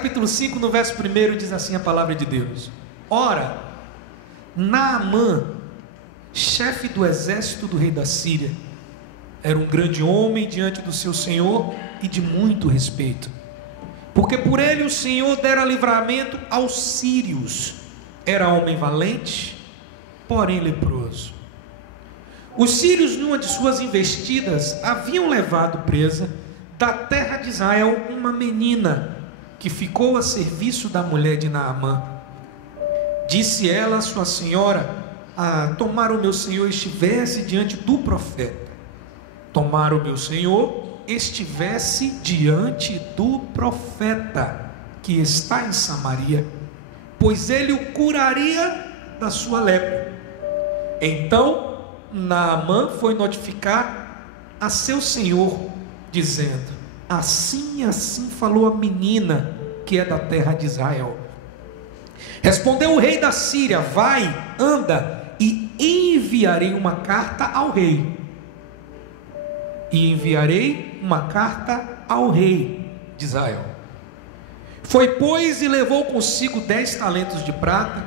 capítulo 5, no verso 1, diz assim a palavra de Deus: Ora, Naamã, chefe do exército do rei da Síria, era um grande homem diante do seu senhor e de muito respeito, porque por ele o Senhor dera livramento aos sírios. Era homem valente, porém leproso. Os sírios, numa de suas investidas, haviam levado presa da terra de Israel uma menina que ficou a serviço da mulher de Naamã. Disse ela à sua senhora: tomara o meu senhor estivesse diante do profeta. Tomara o meu senhor estivesse diante do profeta que está em Samaria, pois ele o curaria da sua lepra. Então Naamã foi notificar a seu senhor, dizendo: assim e assim falou a menina que é da terra de Israel. Respondeu o rei da Síria: vai, anda, e enviarei uma carta ao rei. E enviarei uma carta ao rei de Israel. Foi, pois, e levou consigo 10 talentos de prata,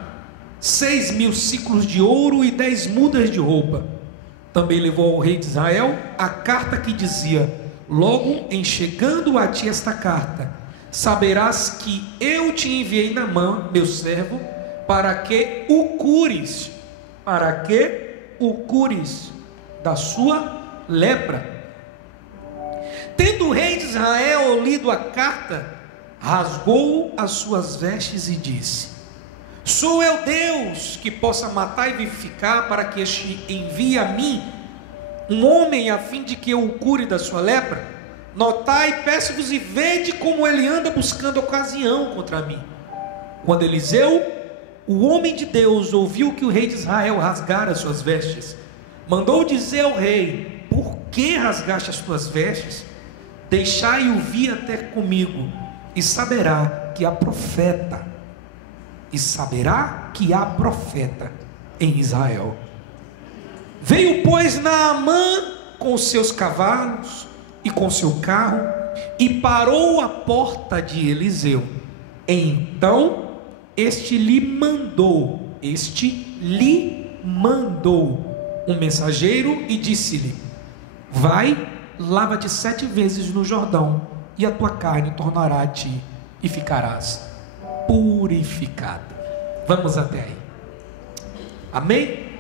6.000 ciclos de ouro e 10 mudas de roupa. Também levou ao rei de Israel a carta que dizia: logo em chegando a ti esta carta, saberás que eu te enviei na mão, meu servo, para que o cures da sua lepra. Tendo o rei de Israel lido a carta, rasgou as suas vestes e disse: sou eu Deus que possa matar e vivificar, para que este envie a mim um homem a fim de que eu o cure da sua lepra? Notai, peço-vos e vede como ele anda buscando ocasião contra mim. Quando Eliseu, o homem de Deus, ouviu que o rei de Israel rasgara as suas vestes, mandou dizer ao rei: por que rasgaste as tuas vestes? Deixai-o vir até comigo, e saberá que há profeta em Israel. Veio, pois, Naamã com os seus cavalos e com seu carro, e parou à porta de Eliseu. Então este lhe mandou um mensageiro e disse-lhe: vai, lava-te 7 vezes no Jordão, e a tua carne tornará a ti, e ficarás purificada. Vamos até aí. Amém?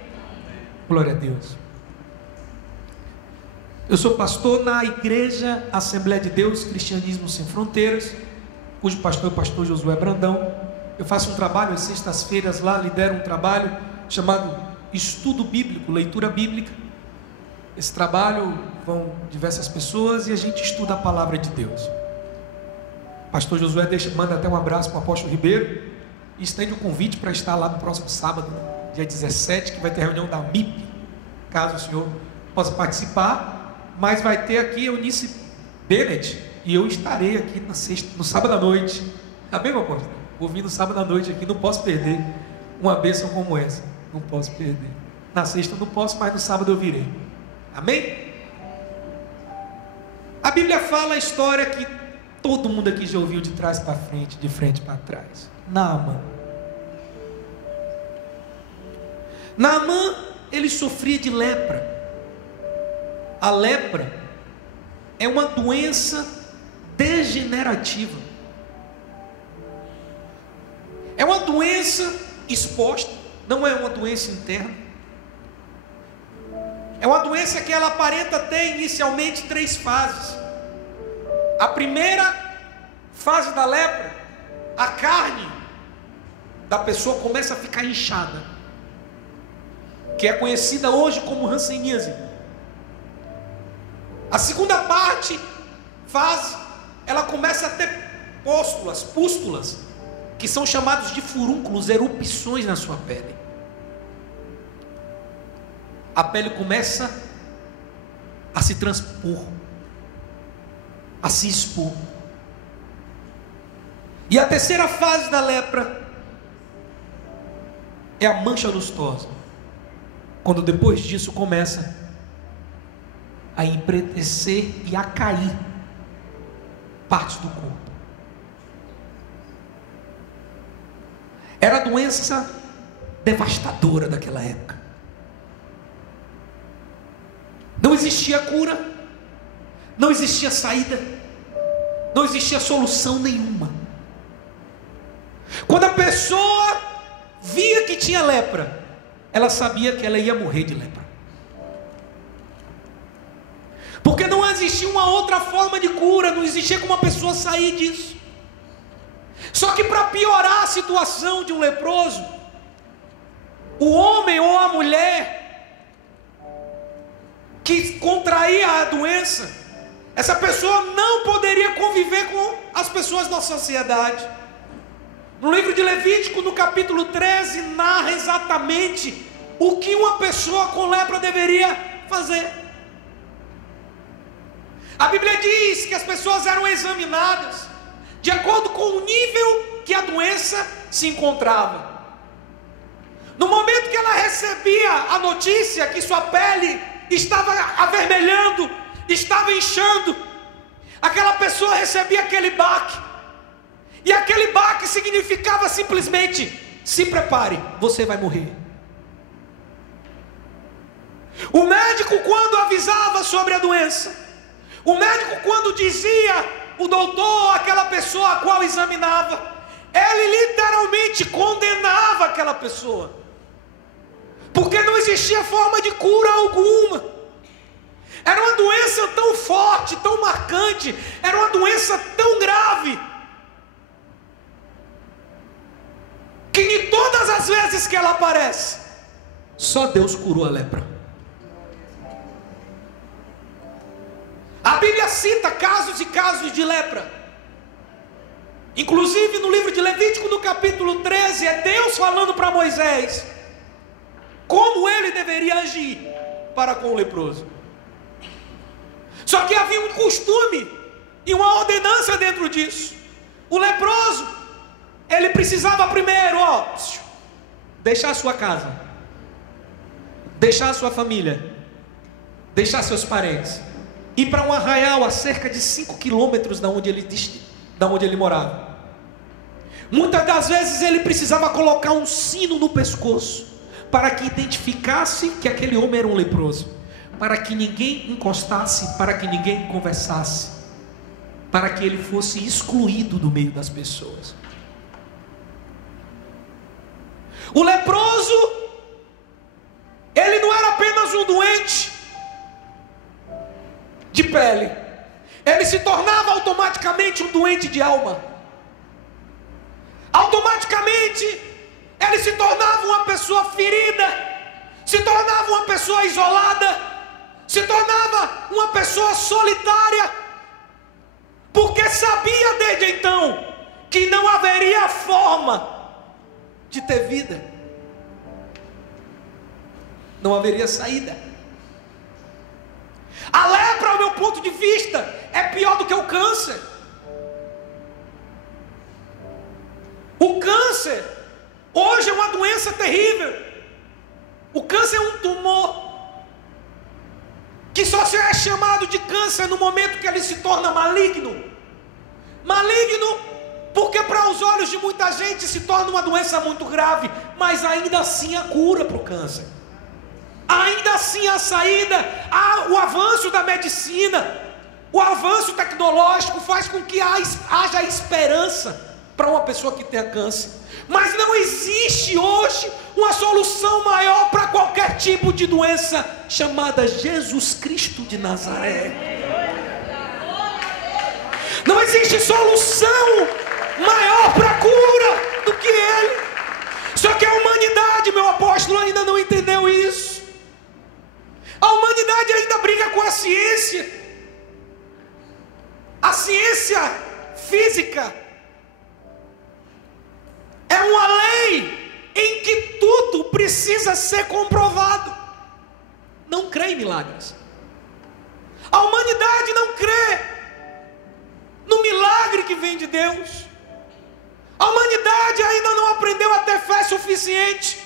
Glória a Deus. Eu sou pastor na Igreja Assembleia de Deus Cristianismo Sem Fronteiras, cujo pastor é o pastor Josué Brandão. Eu faço um trabalho às sextas-feiras lá, lidero um trabalho chamado Estudo Bíblico, Leitura Bíblica. Esse trabalho vão diversas pessoas e a gente estuda a palavra de Deus. O pastor Josué manda até um abraço para o apóstolo Ribeiro e estende o convite para estar lá no próximo sábado, dia 17, que vai ter reunião da MIP, caso o senhor possa participar. Mas vai ter aqui Eunice Bennett e eu estarei aqui no sábado à noite. Amém, meu apóstolo? Vou vir no sábado à noite aqui, não posso perder uma bênção como essa, não posso perder. Na sexta eu não posso, mas no sábado eu virei. Amém? A Bíblia fala a história que todo mundo aqui já ouviu, de trás para frente, de frente para trás. Naamã, ele sofria de lepra. A lepra é uma doença degenerativa. É uma doença exposta, não é uma doença interna. É uma doença que ela aparenta ter inicialmente 3 fases. A primeira fase da lepra, a carne da pessoa começa a ficar inchada, que é conhecida hoje como hanseníase. A segunda fase, ela começa a ter pústulas, que são chamados de furúnculos, erupções na sua pele. A pele começa a se transpor, a se expor. E a terceira fase da lepra é a mancha lustosa, quando depois disso começa a empretecer e a cair partes do corpo. Era a doença devastadora daquela época. Não existia cura, não existia saída, não existia solução nenhuma. Quando a pessoa via que tinha lepra, ela sabia que ela ia morrer de lepra. Porque não existia uma outra forma de cura, não existia como a pessoa sair disso. Só que para piorar a situação de um leproso, o homem ou a mulher que contraía a doença, essa pessoa não poderia conviver com as pessoas da sociedade. No livro de Levítico, no capítulo 13, narra exatamente o que uma pessoa com lepra deveria fazer. A Bíblia diz que as pessoas eram examinadas de acordo com o nível que a doença se encontrava. No momento que ela recebia a notícia que sua pele estava avermelhando, estava inchando, aquela pessoa recebia aquele baque, e aquele baque significava simplesmente: se prepare, você vai morrer. O médico, quando avisava sobre a doença, o médico, quando dizia, o doutor, aquela pessoa a qual examinava, ele literalmente condenava aquela pessoa, porque não existia forma de cura alguma. Era uma doença tão forte, tão marcante, era uma doença tão grave, que de todas as vezes que ela aparece, só Deus curou a lepra. A Bíblia cita casos e casos de lepra. Inclusive no livro de Levítico, no capítulo 13, é Deus falando para Moisés como ele deveria agir para com o leproso. Só que havia um costume e uma ordenança dentro disso. O leproso, ele precisava primeiro, deixar a sua casa, deixar a sua família, deixar seus parentes, ir para um arraial a cerca de 5 quilômetros da onde ele morava. Muitas das vezes ele precisava colocar um sino no pescoço, para que identificasse que aquele homem era um leproso, para que ninguém encostasse, para que ninguém conversasse, para que ele fosse excluído do meio das pessoas. O leproso, ele não era apenas um doente de pele, ele se tornava automaticamente um doente de alma. Automaticamente ele se tornava uma pessoa ferida, se tornava uma pessoa isolada, se tornava uma pessoa solitária, porque sabia desde então que não haveria forma de ter vida, não haveria saída. A lepra, ao meu ponto de vista, é pior do que o câncer. O câncer hoje é uma doença terrível. O câncer é um tumor que só se é chamado de câncer no momento que ele se torna maligno. Maligno porque para os olhos de muita gente se torna uma doença muito grave, mas ainda assim há cura para o câncer. Ainda assim há saída, há o avanço da medicina, o avanço tecnológico faz com que haja esperança para uma pessoa que tenha câncer. Mas não existe hoje uma solução maior para qualquer tipo de doença chamada Jesus Cristo de Nazaré. Não existe solução maior para a cura do que Ele. Só que a humanidade, meu apóstolo, ainda não entendeu isso. A humanidade ainda briga com a ciência. A ciência física é uma lei em que tudo precisa ser comprovado. Não crê em milagres. A humanidade não crê no milagre que vem de Deus. A humanidade ainda não aprendeu a ter fé suficiente.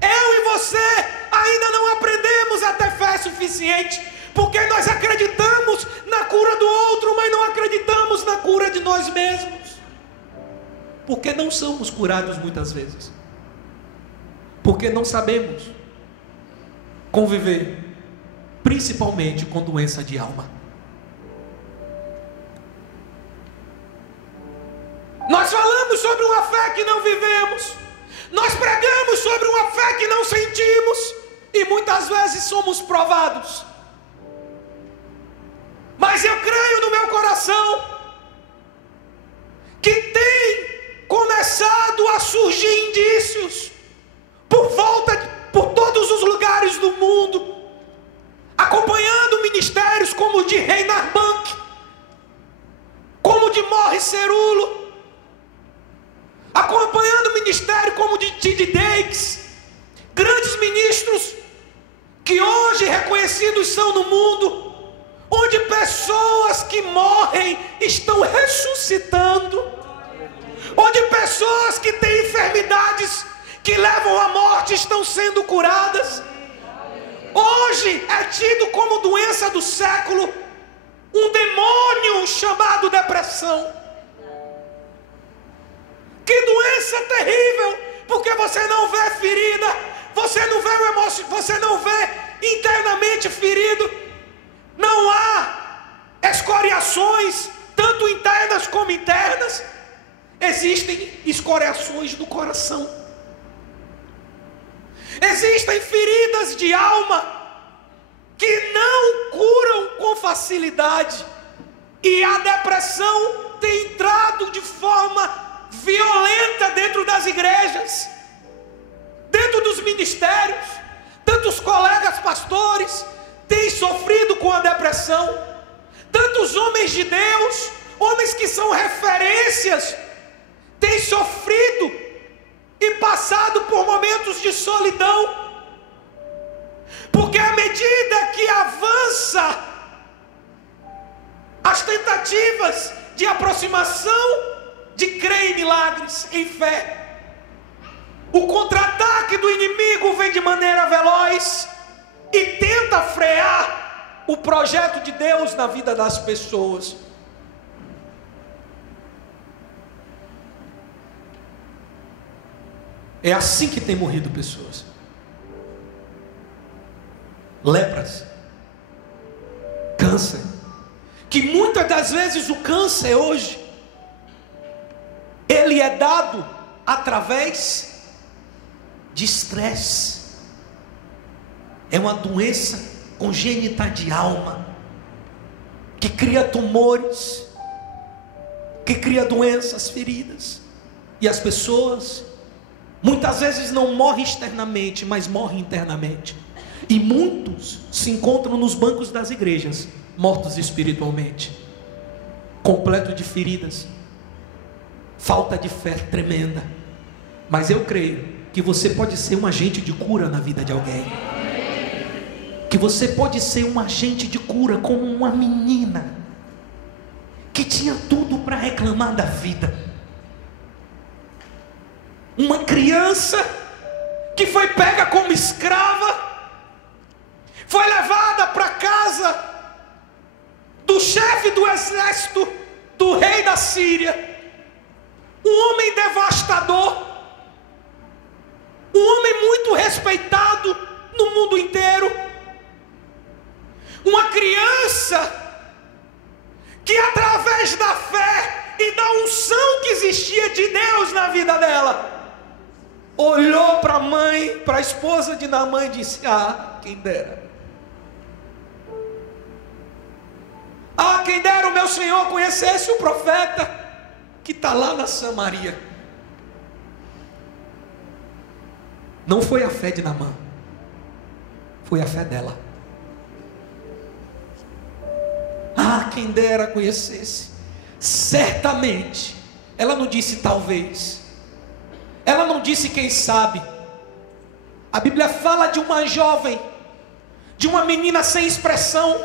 Eu e você ainda não aprendemos a ter fé suficiente, porque nós acreditamos na cura do outro, mas não acreditamos na cura de nós mesmos. Porque não somos curados muitas vezes. Porque não sabemos conviver, principalmente com doença de alma. Nós falamos sobre uma fé que não vivemos. Nós pregamos sobre uma fé que não sentimos. E muitas vezes somos provados. Mas eu creio no meu coração que tem começado a surgir indícios por todos os lugares do mundo, acompanhando ministérios como o de Reinhard Bonnke, como o de Morris Cerullo, acompanhando ministério como o de T.D. Jakes, grandes ministros que hoje reconhecidos são no mundo, onde pessoas que morrem estão ressuscitando, onde pessoas que têm enfermidades que levam à morte estão sendo curadas. Hoje é tido como doença do século um demônio chamado depressão. Que doença terrível, porque você não vê ferida, você não vê o emoção, você não vê internamente ferido. Não há escoriações, tanto internas como internas. Existem escoriações do coração. Existem feridas de alma que não curam com facilidade. E a depressão tem entrado de forma violenta dentro das igrejas, dentro dos ministérios. Tantos colegas pastores têm sofrido com a depressão. Tantos homens de Deus, homens que são referências, têm sofrido e passado por momentos de solidão. Porque à medida que avança as tentativas de aproximação, de crer em milagres, em fé, o contra-ataque do inimigo vem de maneira veloz e tenta frear o projeto de Deus na vida das pessoas. É assim que tem morrido pessoas. Lepras, câncer, que muitas das vezes o câncer hoje, ele é dado através de estresse. É uma doença congênita de alma, que cria tumores, que cria doenças, feridas. E as pessoas muitas vezes não morrem externamente, mas morrem internamente. E muitos se encontram nos bancos das igrejas, mortos espiritualmente, completo de feridas, falta de fé tremenda. Mas eu creio que você pode ser um agente de cura na vida de alguém. Que você pode ser um agente de cura, como uma menina que tinha tudo para reclamar da vida. Uma criança que foi pega como escrava, foi levada para casa do chefe do exército do rei da Síria, um homem devastador, um homem muito respeitado no mundo inteiro, uma criança que através da fé e da unção que existia de Deus na vida dela, olhou para a mãe, para a esposa de Naamã e disse: ah, quem dera. Ah, quem dera o meu Senhor conhecesse o profeta que está lá na Samaria. Não foi a fé de Naamã, foi a fé dela. Ah, quem dera conhecesse. Certamente, ela não disse talvez, ela não disse quem sabe. A Bíblia fala de uma jovem, de uma menina sem expressão.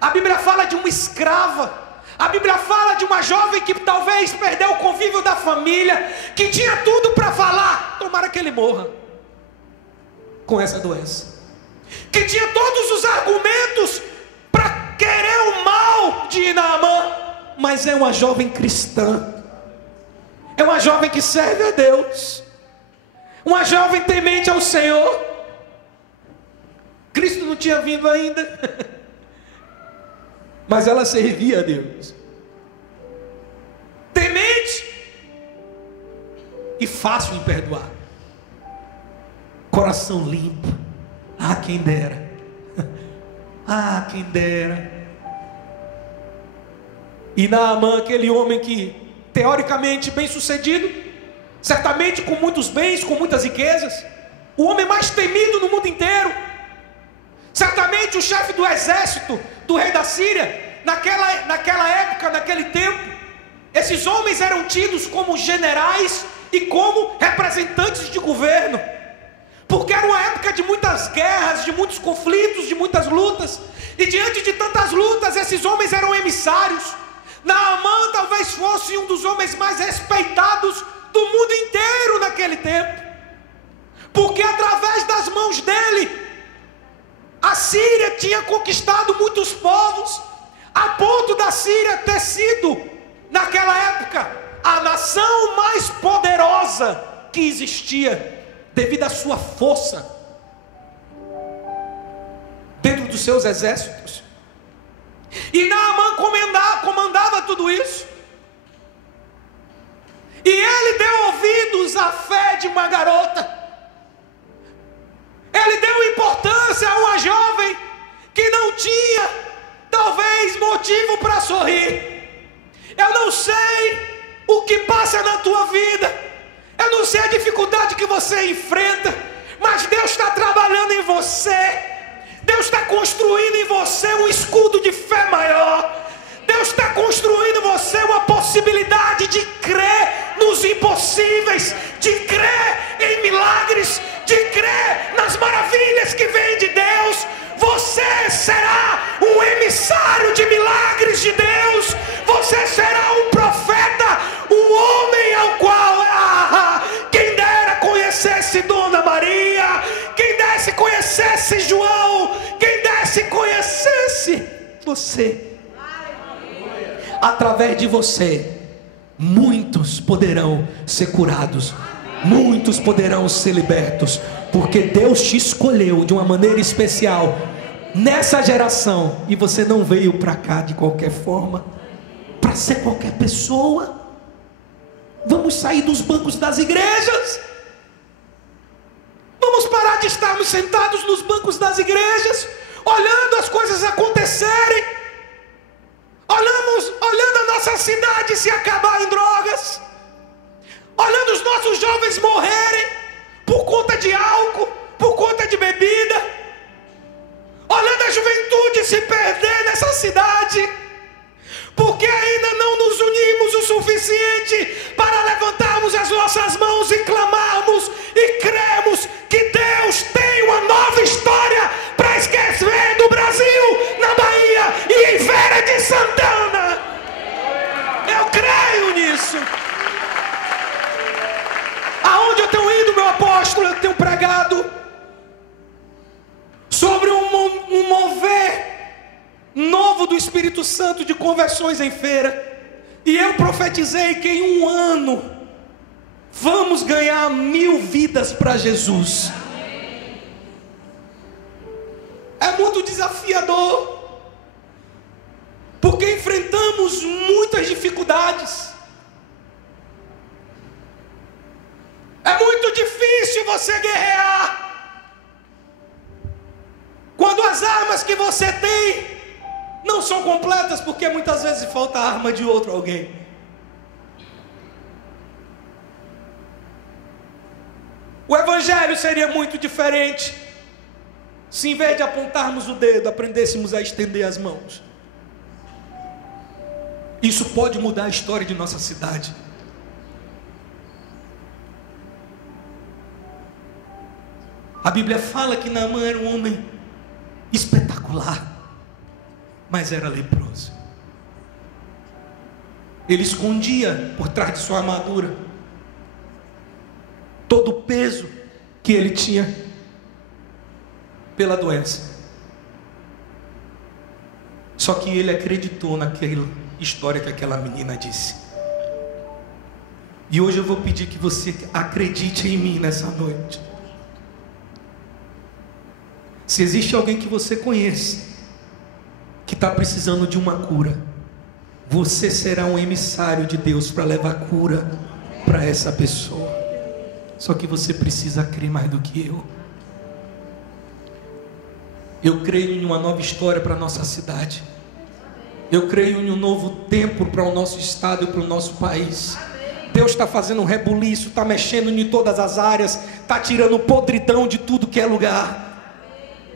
A Bíblia fala de uma escrava. A Bíblia fala de uma jovem que talvez perdeu o convívio da família, que tinha tudo para falar, tomara que ele morra com essa doença, que tinha todos os argumentos para querer o mal de Naamã, mas é uma jovem cristã, É uma jovem que serve a Deus, uma jovem temente ao Senhor. Cristo não tinha vindo ainda, mas ela servia a Deus, temente e fácil em perdoar, coração limpo. Ah, quem dera, ah, quem dera. E Naamã, aquele homem que teoricamente bem sucedido, certamente com muitos bens, com muitas riquezas, o homem mais temido no mundo inteiro, certamente o chefe do exército do rei da Síria, naquela época, naquele tempo, esses homens eram tidos como generais e como representantes de governo, porque era uma época de muitas guerras, de muitos conflitos, de muitas lutas, e diante de tantas lutas, esses homens eram emissários. Naamã talvez fosse um dos homens mais respeitados do mundo inteiro naquele tempo, porque através das mãos dele, a Síria tinha conquistado muitos povos, a ponto da Síria ter sido, naquela época, a nação mais poderosa que existia, devido à sua força, dentro dos seus exércitos. E Naamã comandava tudo isso, e ele deu ouvidos à fé de uma garota, ele deu importância a uma jovem que não tinha talvez motivo para sorrir. Eu não sei o que passa na tua vida, eu não sei a dificuldade que você enfrenta, mas Deus está trabalhando em você. Deus está construindo em você um escudo de fé maior. Deus está construindo em você uma possibilidade de crer nos impossíveis, de crer em milagres, de crer nas maravilhas que vêm de Deus. Você será um emissário de milagres de Deus. Você será um profeta, um homem ao qual quem dera conhecesse Dona Maria, quem desse conhecesse João, quem desse conhecesse você. Através de você, muitos poderão ser curados, muitos poderão ser libertos, porque Deus te escolheu de uma maneira especial nessa geração, e você não veio para cá de qualquer forma, para ser qualquer pessoa. Vamos sair dos bancos das igrejas, vamos parar de estarmos sentados nos bancos das igrejas, olhando as coisas acontecerem, olhando a nossa cidade se acabar em drogas, olhando os nossos jovens morrerem por conta de álcool, por conta de bebida, olhando a juventude se perder nessa cidade, porque ainda não nos unimos o suficiente para levantarmos as nossas mãos e clamarmos e cremos que Deus tem uma nova história para esquecer do Brasil, na Bahia e em Feira de Santana. Eu creio nisso. Aonde eu tenho ido, meu apóstolo, eu tenho pregado sobre um mover novo do Espírito Santo de conversões em Feira, e eu profetizei que em um ano vamos ganhar 1000 vidas para Jesus. É muito desafiador, porque enfrentamos muitas dificuldades. É muito difícil você guerrear quando as armas que você tem não são completas, porque muitas vezes falta a arma de outro alguém. O evangelho seria muito diferente se, em vez de apontarmos o dedo, aprendêssemos a estender as mãos. Isso pode mudar a história de nossa cidade. A Bíblia fala que Naamã era um homem espetacular, mas era leproso. Ele escondia por trás de sua armadura todo o peso que ele tinha pela doença. Só que ele acreditou naquela história que aquela menina disse, E hoje eu vou pedir que você acredite em mim nessa noite. Se existe alguém que você conhece, que está precisando de uma cura, você será um emissário de Deus para levar cura para essa pessoa. Só que você precisa crer mais do que eu. Eu creio em uma nova história para a nossa cidade. Eu creio em um novo tempo para o nosso estado e para o nosso país. Deus está fazendo um rebuliço, está mexendo em todas as áreas, está tirando podridão de tudo que é lugar.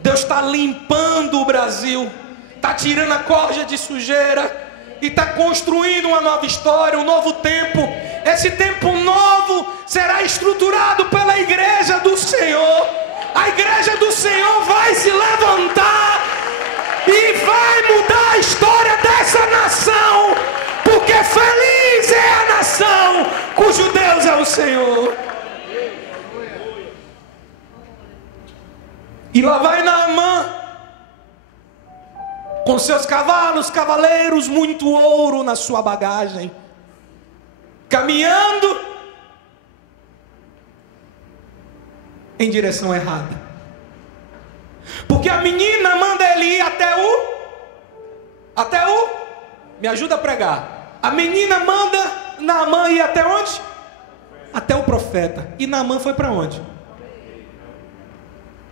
Deus está limpando o Brasil, está tirando a corja de sujeira e está construindo uma nova história, um novo tempo. Esse tempo novo será estruturado pela igreja do Senhor. A igreja do Senhor vai se levantar e vai mudar a história dessa nação, porque feliz é a nação cujo Deus é o Senhor. E lá vai Naamã, com seus cavalos, cavaleiros, muito ouro na sua bagagem, caminhando em direção errada, porque a menina manda ele ir até o, me ajuda a pregar, a menina manda Naamã ir até onde? Até o profeta. E Naamã foi para onde?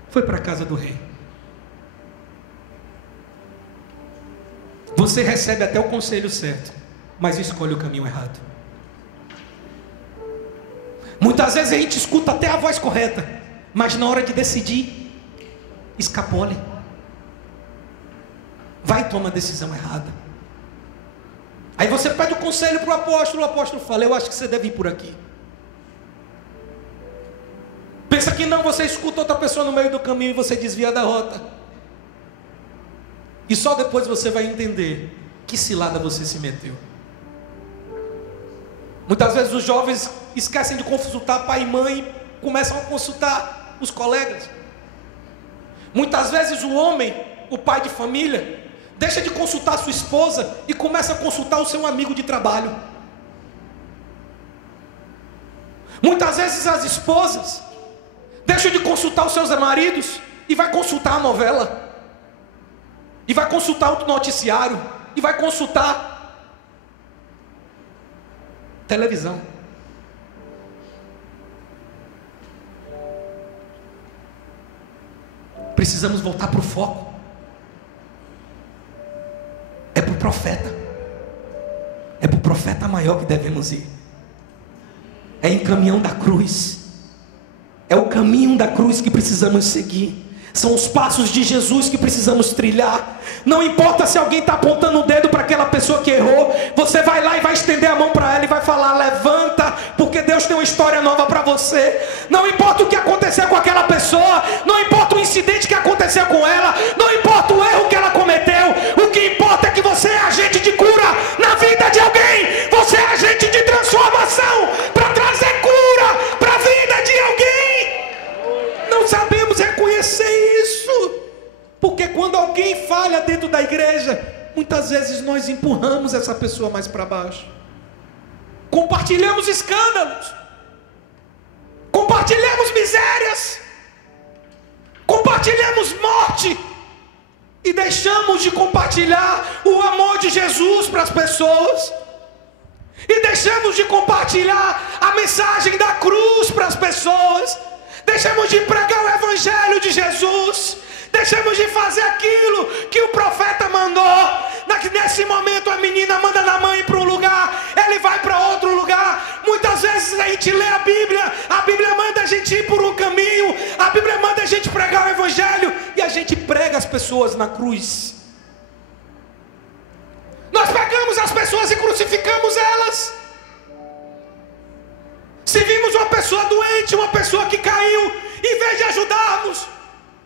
Foi para a casa do rei. Você recebe até o conselho certo, mas escolhe o caminho errado. Muitas vezes a gente escuta até a voz correta, mas na hora de decidir, escapole. Vai e toma a decisão errada. Aí você pede o conselho para o apóstolo fala: eu acho que você deve ir por aqui. Pensa que não, você escuta outra pessoa no meio do caminho e você desvia da rota. E só depois você vai entender que cilada você se meteu. Muitas vezes os jovens esquecem de consultar pai e mãe e começam a consultar os colegas. Muitas vezes o homem, o pai de família, deixa de consultar sua esposa e começa a consultar o seu amigo de trabalho. Muitas vezes as esposas deixa de consultar os seus maridos e vai consultar a novela, e vai consultar o noticiário, e vai consultar televisão. Precisamos voltar para o foco. É para o profeta. É para o profeta maior que devemos ir. É em caminhão da cruz. É o caminho da cruz que precisamos seguir. São os passos de Jesus que precisamos trilhar. Não importa se alguém está apontando o dedo para aquela pessoa que errou, você vai lá e vai estender a mão para ela e vai falar: levanta, porque Deus tem uma história nova para você. Não importa o que aconteceu com aquela pessoa, não importa o incidente que aconteceu com ela, não importa o erro que ela cometeu, o que importa é que você é agente de cura na vida de alguém. Você é agente de transformação para trazer cura para a vida de alguém. Não sabemos reconhecer isso, porque quando alguém falha dentro da igreja, muitas vezes nós empurramos essa pessoa mais para baixo, compartilhamos escândalos, compartilhamos misérias, compartilhamos morte e deixamos de compartilhar o amor de Jesus para as pessoas, e deixamos de compartilhar a mensagem da cruz para as pessoas. Deixamos de pregar o evangelho de Jesus. Deixamos de fazer aquilo que o profeta mandou. Nesse momento a menina manda na mãe para um lugar, ele vai para outro lugar. Muitas vezes a gente lê a Bíblia manda a gente ir por um caminho, a Bíblia manda a gente pregar o evangelho, e a gente prega as pessoas na cruz. Nós pegamos as pessoas e crucificamos elas. Se vimos uma pessoa doente, uma pessoa que caiu, em vez de ajudarmos,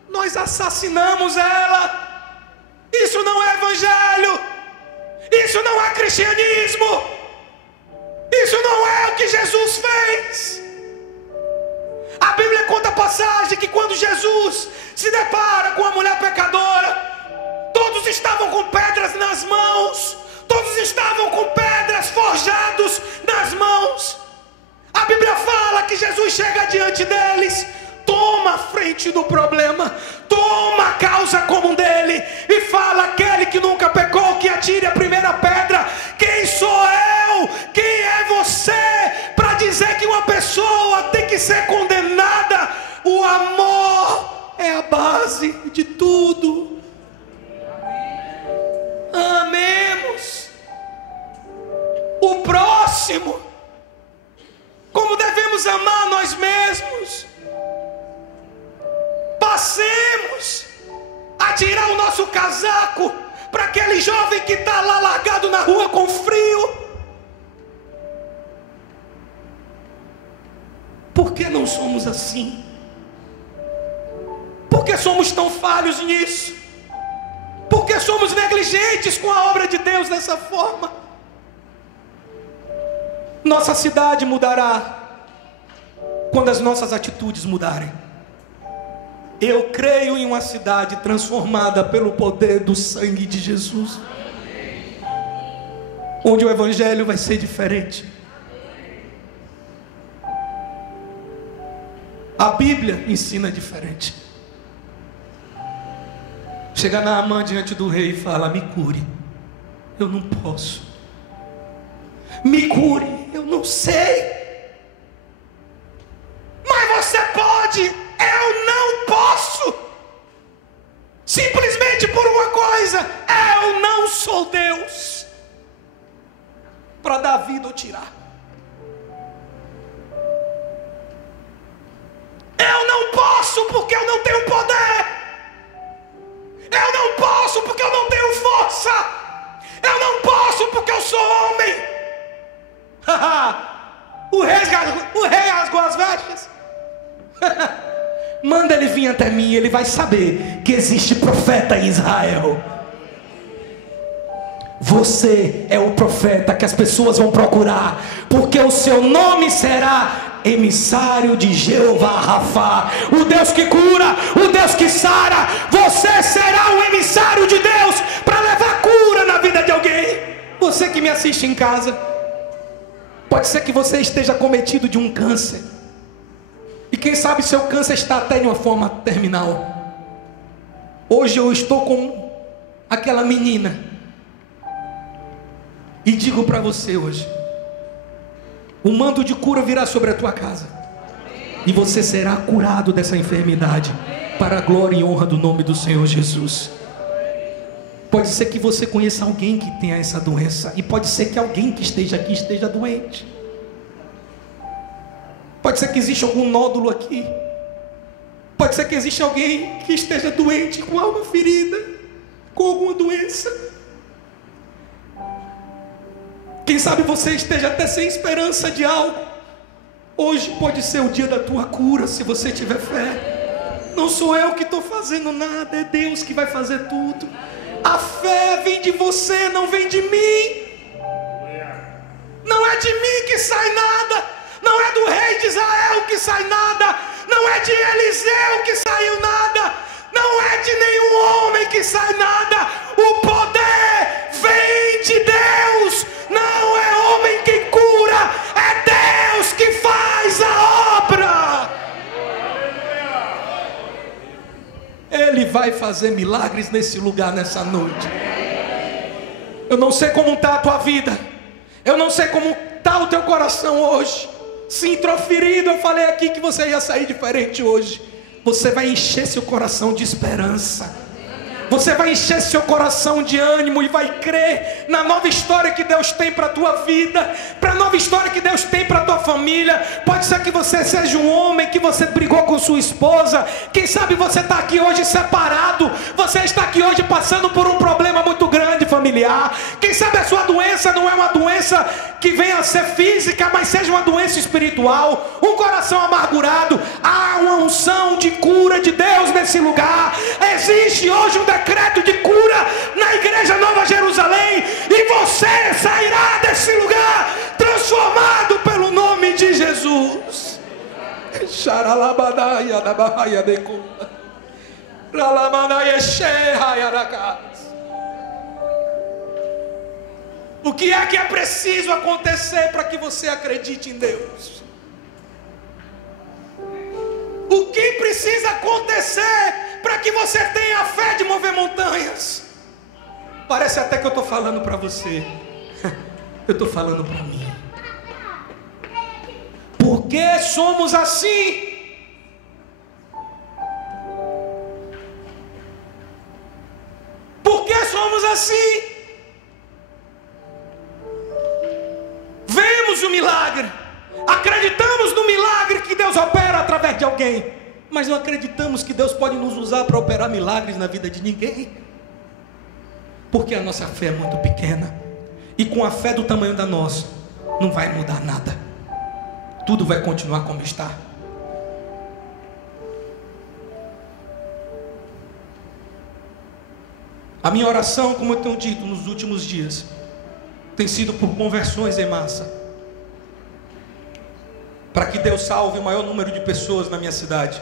nós assassinamos ela. Isso não é evangelho. Isso não é cristianismo. Isso não é o que Jesus fez. A Bíblia conta a passagem que quando Jesus se depara com a mulher pecadora, todos estavam com pedras nas mãos, todos estavam com pedras forjadas nas mãos. A Bíblia fala que Jesus chega diante deles, toma a frente do problema, toma a causa comum dele e fala: aquele que nunca pecou, que atire a primeira pedra. Quem sou eu? Quem é você para dizer que uma pessoa tem que ser condenada? O amor é a base de tudo. Amemos o próximo como devemos amar nós mesmos. Passemos a tirar o nosso casaco para aquele jovem que está lá largado na rua com frio. Por que não somos assim? Por que somos tão falhos nisso? Por que somos negligentes com a obra de Deus dessa forma? Nossa cidade mudará quando as nossas atitudes mudarem. Eu creio em uma cidade transformada pelo poder do sangue de Jesus, onde o evangelho vai ser diferente. A Bíblia ensina diferente. Chega Naamã diante do rei e fala: me cure. Eu não posso. Me cure. Eu não sei. Mas você pode. Eu não posso. Simplesmente por uma coisa: eu não sou Deus para dar vida ou tirar. Eu não posso porque eu não tenho poder. Eu não posso porque eu não tenho força. Eu não posso porque eu sou homem. O rei rasgou as vestes. Manda ele vir até mim, ele vai saber que existe profeta em Israel. Você é o profeta que as pessoas vão procurar, porque o seu nome será emissário de Jeová Rafá, o Deus que cura, o Deus que sara. Você será o emissário de Deus para levar cura na vida de alguém. Você que me assiste em casa, pode ser que você esteja cometido de um câncer, e quem sabe seu câncer está até em uma forma terminal. Hoje eu estou com aquela menina e digo para você hoje: o manto de cura virá sobre a tua casa, e você será curado dessa enfermidade, para a glória e honra do nome do Senhor Jesus. Pode ser que você conheça alguém que tenha essa doença, e pode ser que alguém que esteja aqui esteja doente. Pode ser que exista algum nódulo aqui. Pode ser que exista alguém que esteja doente, com a alma ferida, com alguma doença. Quem sabe você esteja até sem esperança de algo. Hoje pode ser o dia da tua cura, se você tiver fé. Não sou eu que estou fazendo nada, é Deus que vai fazer tudo. A fé vem de você, não vem de mim. Não é de mim que sai nada. Não é do rei de Israel que sai nada. Não é de Eliseu que saiu nada. Não é de nenhum homem que sai nada. O poder vem de Deus. Não é homem que cura, é Deus que faz a obra. Ele vai fazer milagres nesse lugar, nessa noite. Eu não sei como está a tua vida. Eu não sei como está o teu coração hoje. Se introferido, eu falei aqui que você ia sair diferente hoje. Você vai encher seu coração de esperança. Você vai encher seu coração de ânimo e vai crer na nova história que Deus tem para a tua vida, para a nova história que Deus tem para a tua família. Pode ser que você seja um homem que você brigou com sua esposa. Quem sabe você está aqui hoje separado. Você está aqui hoje passando por um problema muito grande familiar. Quem sabe a sua doença não é uma doença que venha a ser física, mas seja uma doença espiritual. Um coração amargurado. Há uma unção de cura de Deus nesse lugar. Existe hoje um decreto de cura na igreja Nova Jerusalém, e você sairá desse lugar transformado pelo nome de Jesus. O que é preciso acontecer para que você acredite em Deus? precisa acontecer para que você tenha a fé de mover montanhas? Parece até que eu estou falando para você. Eu estou falando para mim. Por que somos assim? Por que somos assim? Vemos o milagre, acreditamos no milagre que Deus opera através de alguém, mas não acreditamos que Deus pode nos usar para operar milagres na vida de ninguém, porque a nossa fé é muito pequena, e com a fé do tamanho da nossa, não vai mudar nada, tudo vai continuar como está. A minha oração, como eu tenho dito nos últimos dias, tem sido por conversões em massa, para que Deus salve o maior número de pessoas na minha cidade.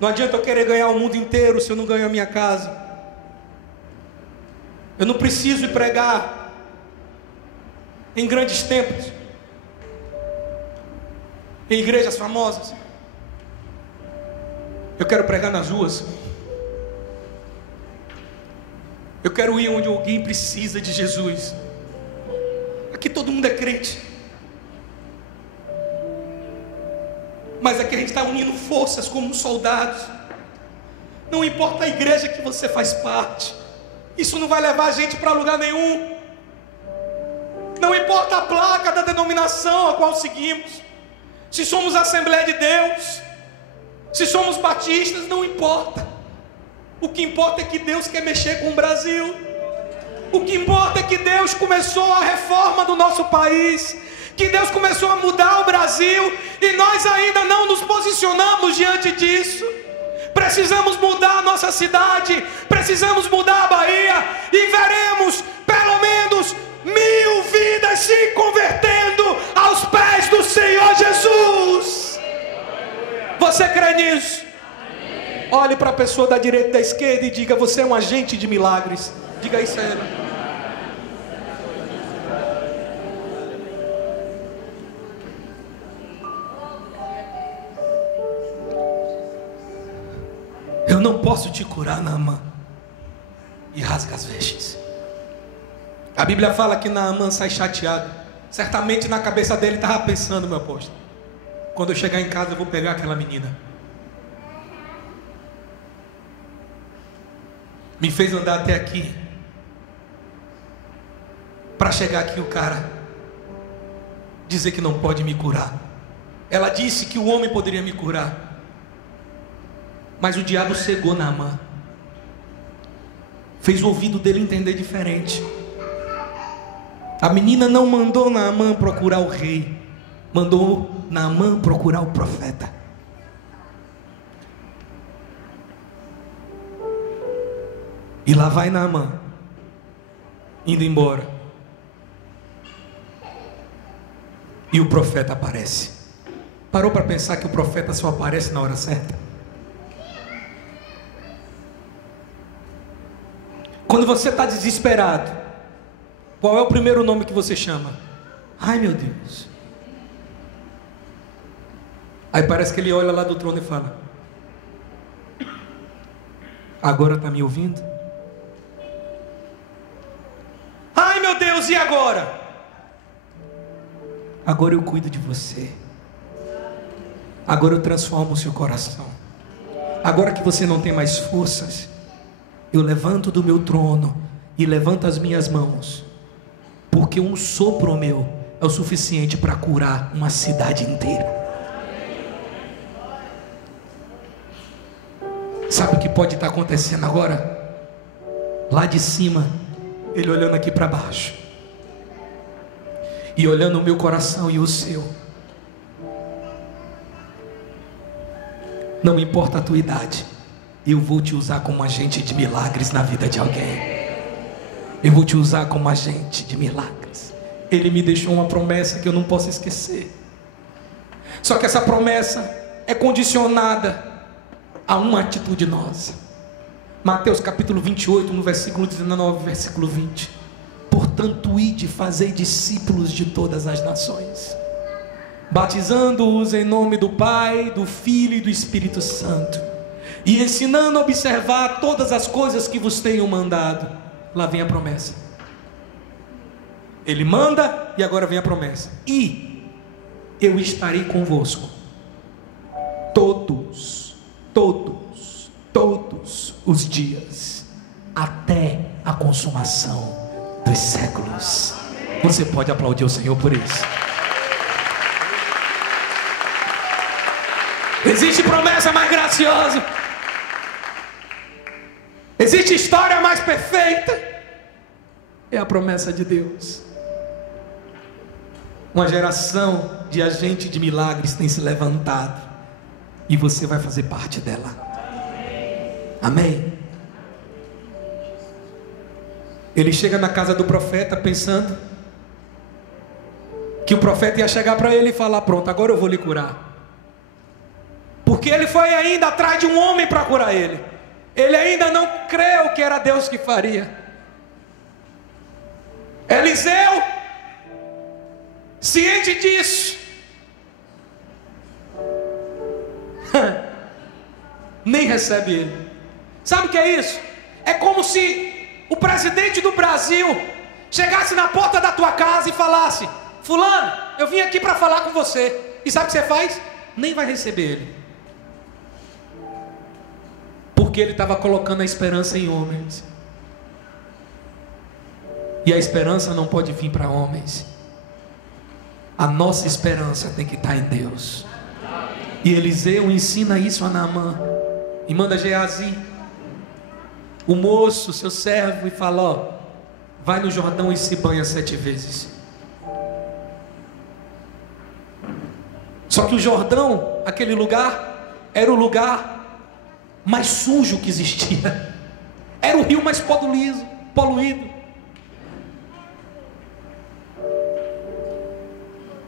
Não adianta eu querer ganhar o mundo inteiro se eu não ganho a minha casa. Eu não preciso ir pregar em grandes templos, em igrejas famosas. Eu quero pregar nas ruas. Eu quero ir onde alguém precisa de Jesus. Aqui todo mundo é crente, mas aqui a gente está unindo forças como soldados. Não importa a igreja que você faz parte, isso não vai levar a gente para lugar nenhum. Não importa a placa da denominação a qual seguimos, se somos Assembleia de Deus, se somos batistas, não importa. O que importa é que Deus quer mexer com o Brasil. O que importa é que Deus começou a reforma do nosso país, que Deus começou a mudar o Brasil, e nós ainda não nos posicionamos diante disso. Precisamos mudar a nossa cidade, precisamos mudar a Bahia, e veremos pelo menos 1000 vidas se convertendo aos pés do Senhor Jesus. Você crê nisso? Olhe para a pessoa da direita e da esquerda e diga: você é um agente de milagres. Diga isso a ela. Eu não posso te curar, Naamã. E rasga as vestes. A Bíblia fala que Naamã sai chateado. Certamente na cabeça dele estava pensando: meu apóstolo, quando eu chegar em casa eu vou pegar aquela menina. Me fez andar até aqui, para chegar aqui o cara dizer que não pode me curar. Ela disse que o homem poderia me curar, mas o diabo cegou Naamã, fez o ouvido dele entender diferente. A menina não mandou Naamã procurar o rei, mandou Naamã procurar o profeta. E lá vai Naamã, indo embora, e o profeta aparece. Parou para pensar que o profeta só aparece na hora certa? Quando você está desesperado, qual é o primeiro nome que você chama? Ai, meu Deus. Aí parece que ele olha lá do trono e fala: agora está me ouvindo? Ai, meu Deus, e agora? Agora eu cuido de você. Agora eu transformo o seu coração. Agora que você não tem mais forças, eu levanto do meu trono e levanto as minhas mãos, porque um sopro meu é o suficiente para curar uma cidade inteira. Sabe o que pode estar acontecendo agora? Lá de cima, ele olhando aqui para baixo, e olhando o meu coração e o seu. Não importa a tua idade, eu vou te usar como agente de milagres na vida de alguém. Eu vou te usar como agente de milagres. Ele me deixou uma promessa que eu não posso esquecer. Só que essa promessa é condicionada a uma atitude nossa. Mateus capítulo 28, no versículo 19, versículo 20. Portanto, ide, fazei discípulos de todas as nações, batizando-os em nome do Pai, do Filho e do Espírito Santo, e ensinando a observar todas as coisas que vos tenho mandado. Lá vem a promessa. Ele manda e agora vem a promessa. E eu estarei convosco todos os dias, até a consumação dos séculos. Você pode aplaudir o Senhor por isso. Existe promessa mais graciosa, existe história mais perfeita, é a promessa de Deus. Uma geração de agentes de milagres tem se levantado, e você vai fazer parte dela. Amém? Ele chega na casa do profeta pensando que o profeta ia chegar para ele e falar: pronto, agora eu vou lhe curar. Porque ele foi ainda atrás de um homem para curar ele. Ele ainda não creu que era Deus que faria. Eliseu, ciente disso, nem recebe ele. Sabe o que é isso? É como se o presidente do Brasil chegasse na porta da tua casa e falasse: fulano, eu vim aqui para falar com você. E sabe o que você faz? Nem vai receber ele, porque ele estava colocando a esperança em homens. E a esperança não pode vir para homens. A nossa esperança tem que estar em Deus. E Eliseu ensina isso a Naamã, e manda Geazi, o moço, seu servo, e fala: ó, vai no Jordão e se banha 7 vezes. Só que o Jordão, aquele lugar, era o lugar mais sujo que existia. Era o rio mais poluído.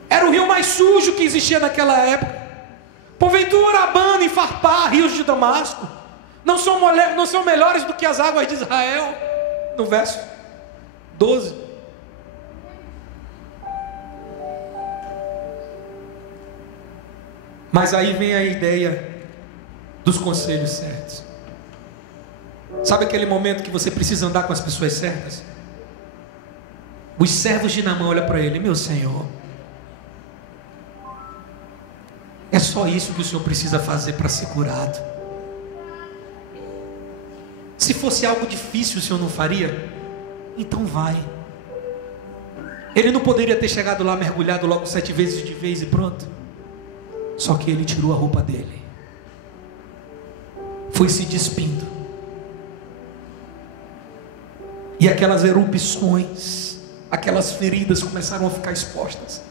Era o rio mais sujo que existia naquela época. Porventura Abana e Farpar, rios de Damasco, não são melhores do que as águas de Israel? No verso 12. Mas aí vem a ideia dos conselhos certos. Sabe aquele momento que você precisa andar com as pessoas certas? Os servos de Naamã olham para ele: meu senhor, é só isso que o senhor precisa fazer para ser curado? Se fosse algo difícil, o senhor não faria? Então vai. Ele não poderia ter chegado lá, mergulhado logo 7 vezes de vez e pronto. Só que ele tirou a roupa dele, foi se despindo, e aquelas erupções, aquelas feridas começaram a ficar expostas.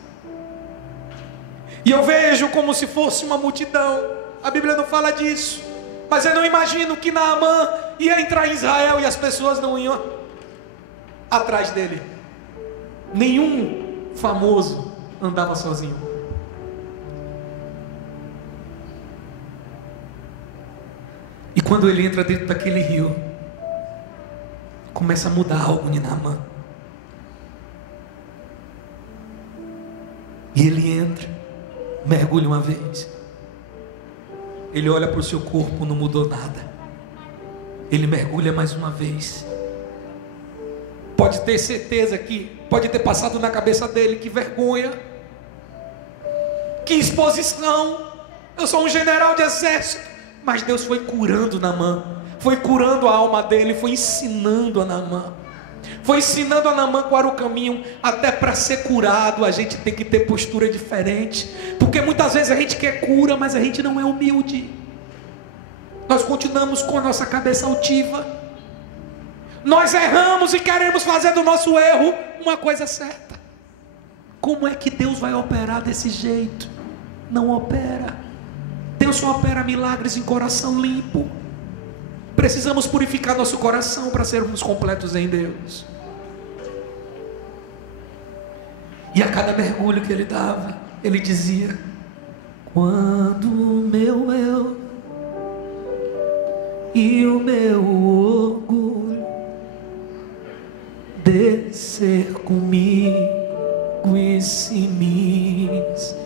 E eu vejo como se fosse uma multidão. A Bíblia não fala disso, mas eu não imagino que Naamã ia entrar em Israel e as pessoas não iam atrás dele. Nenhum famoso andava sozinho. E quando ele entra dentro daquele rio, começa a mudar algo em Naamã. E ele entra, mergulha uma vez, ele olha para o seu corpo, não mudou nada. Ele mergulha mais uma vez. Pode ter certeza que pode ter passado na cabeça dele: que vergonha, que exposição, eu sou um general de exército. Mas Deus foi curando Naamã, foi curando a alma dele, foi ensinando a Naamã, qual era o caminho. Até para ser curado a gente tem que ter postura diferente, porque muitas vezes a gente quer cura, mas a gente não é humilde. Nós continuamos com a nossa cabeça altiva, nós erramos e queremos fazer do nosso erro uma coisa certa. Como é que Deus vai operar desse jeito? Não opera. Deus só opera milagres em coração limpo. Precisamos purificar nosso coração para sermos completos em Deus. E a cada mergulho que ele dava, ele dizia: quando o meu eu e o meu orgulho descer comigo e se misturar,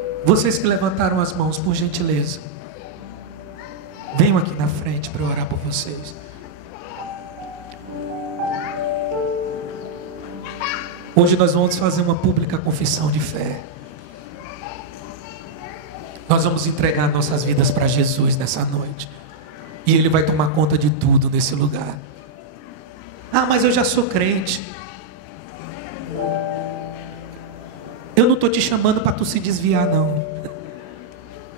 Vocês que levantaram as mãos, por gentileza, venham aqui na frente para eu orar por vocês. Hoje nós vamos fazer uma pública confissão de fé. Nós vamos entregar nossas vidas para Jesus nessa noite. E Ele vai tomar conta de tudo nesse lugar. Ah, mas eu já sou crente. Eu não estou te chamando para tu se desviar, não.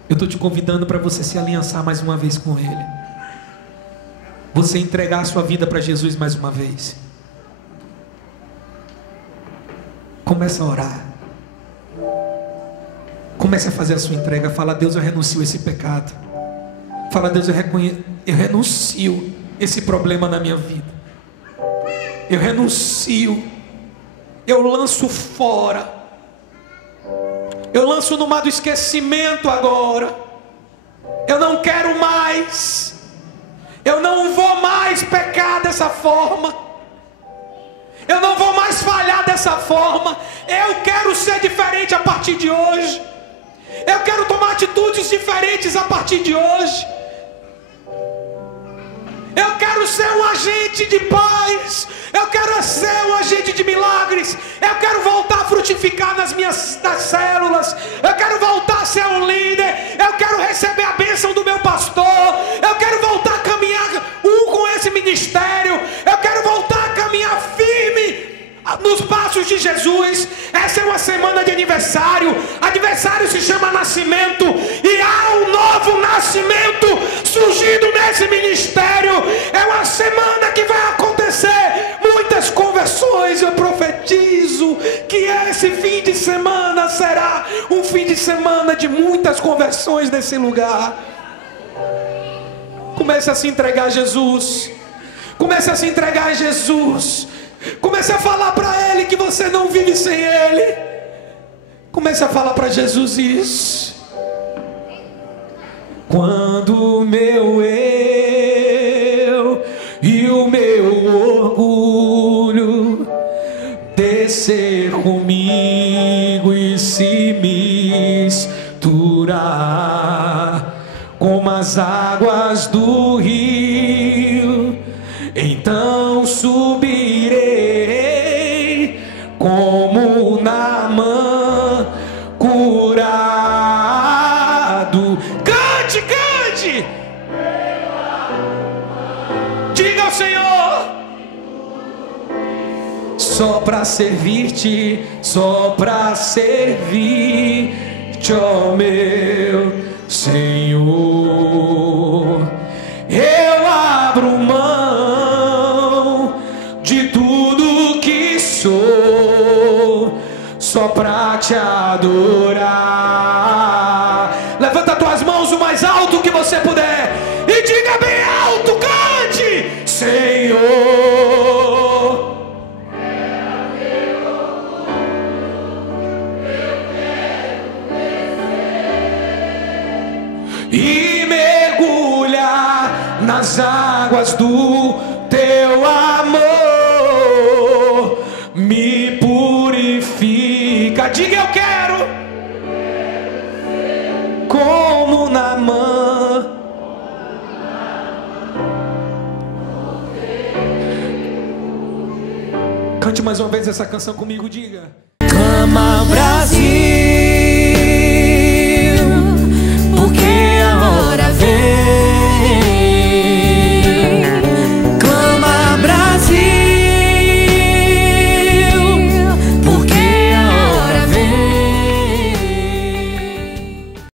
Eu estou te convidando para você se aliançar mais uma vez com Ele. Você entregar a sua vida para Jesus mais uma vez. Comece a orar. Comece a fazer a sua entrega. Fala: Deus, eu renuncio esse pecado. Fala: Deus, eu renuncio esse problema na minha vida. Eu renuncio. Eu lanço fora. Eu lanço no mar do esquecimento agora. Eu não quero mais. Eu não vou mais pecar dessa forma. Eu não vou mais falhar dessa forma. Eu quero ser diferente a partir de hoje. Eu quero tomar atitudes diferentes a partir de hoje. Eu quero ser um agente de paz. Eu quero ser um agente de milagres. Eu quero voltar a frutificar nas células. Eu quero voltar a ser um líder. Eu quero receber a bênção do meu pastor. Eu quero voltar a caminhar com esse ministério. Eu quero voltar a caminhar firme nos passos de Jesus. Essa é uma semana de aniversário. Aniversário se chama nascimento. E há um novo nascimento surgindo nesse ministério. É uma semana que vai acontecer muitas conversões. Eu profetizo que esse fim de semana será um fim de semana de muitas conversões nesse lugar. Comece a se entregar a Jesus. Comece a se entregar a Jesus. Comece a falar para Ele que você não vive sem Ele. Comece a falar para Jesus isso. Quando o meu eu e o meu orgulho descer comigo e se misturar como as águas do rio, então subirei como Naamã curado. Cante, cante! Diga ao Senhor: só para servir-te, só para servir-te, ó meu Senhor. Eu abro mão de tudo que sou, só pra te adorar. Levanta tuas mãos o mais alto que você puder e diga bem alto, cante: Senhor. E mergulhar nas águas do teu amor, me purifica. Diga: eu quero como Naamã. Cante mais uma vez essa canção comigo, diga: Clama Brasil.